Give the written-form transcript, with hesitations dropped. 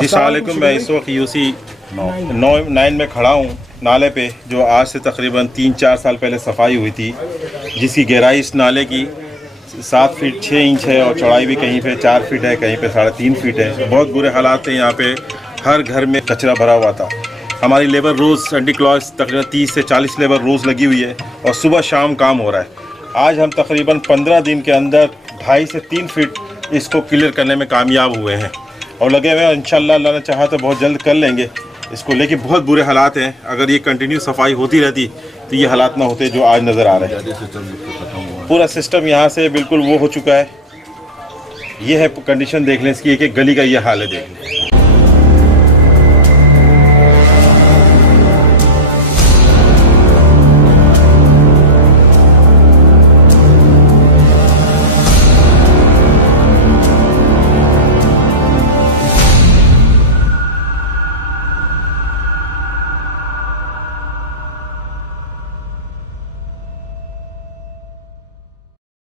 जी अस्सलामुअलैकुम। मैं इस वक्त यूसी 9 में खड़ा हूँ नाले पे, जो आज से तकरीबन 3-4 साल पहले सफाई हुई थी, जिसकी गहराई इस नाले की 7 फीट 6 इंच है और चौड़ाई भी कहीं पे 4 फीट है, कहीं पे 3.5 फीट है। बहुत बुरे हालात थे यहाँ पे, हर घर में कचरा भरा हुआ था। हमारी लेबर रोज़ सेंटी क्लॉज तकरीबन 30 से 40 लेबर रोज़ लगी हुई है और सुबह शाम काम हो रहा है। आज हम तकरीबन 15 दिन के अंदर 2.5 से 3 फीट इसको क्लियर करने में कामयाब हुए हैं और लगे हुए हैं। इंशाल्लाह अल्लाह ने चाहा तो बहुत जल्द कर लेंगे इसको, लेकिन बहुत बुरे हालात हैं। अगर ये कंटिन्यू सफाई होती रहती तो ये हालात ना होते जो आज नज़र आ रहे हैं। पूरा सिस्टम यहाँ से बिल्कुल वो हो चुका है। ये है कंडीशन, देख लें इसकी, एक एक गली का ये हाल है, देख लें।